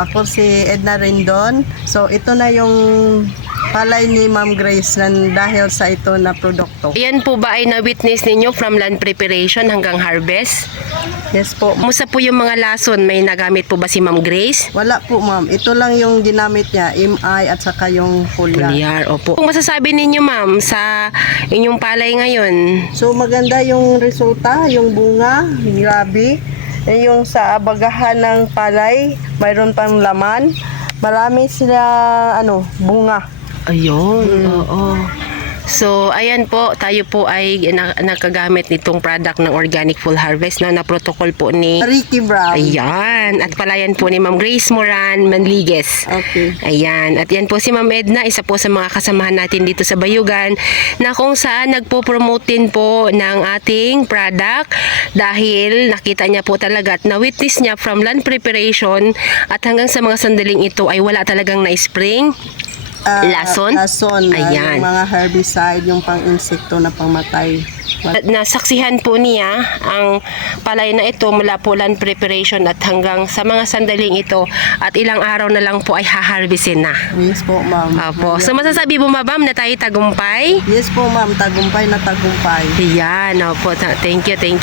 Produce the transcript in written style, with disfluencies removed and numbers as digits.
Ako si Edna Rendon. So ito na yung palay ni Ma'am Grace dahil sa ito na produkto. Yan po ba ay na-witness ninyo from land preparation hanggang harvest? Yes po. Kumusta po yung mga lason? May nagamit po ba si Ma'am Grace? Wala po ma'am. Ito lang yung ginamit niya, MI at saka yung foliar. Foliar, opo. Kung masasabi ninyo ma'am sa inyong palay ngayon? So maganda yung resulta, yung bunga, grabe. Yung sa bagahan ng palay, mayroon pang laman. Marami sila bunga. Ayun, oo. So, ayan po, tayo po ay nakagamit nitong product ng Organic Full Harvest na protocol po ni Ricky Brown. Ayan, at palayan po ni Ma'am Grace Moran Manligues. Okay. Ayan, at yan po si Ma'am Edna, isa po sa mga kasamahan natin dito sa Bayugan na kung saan nagpo-promote din po ng ating product dahil nakita niya po talaga at na-witness niya from land preparation at hanggang sa mga sandaling ito ay wala talagang na-spring. Lason? Lason. Ayan. Yung mga herbicide, yung pang-insekto na pangmatay. Nasaksihan po niya ang palay na ito mula po land preparation at hanggang sa mga sandaling ito at ilang araw na lang po ay haharvestin na. Yes po, ma'am. Opo. So masasabi mo ma'am na tayo tagumpay? Yes po, ma'am. Tagumpay na tagumpay. Ayan, opo. Thank you, thank you.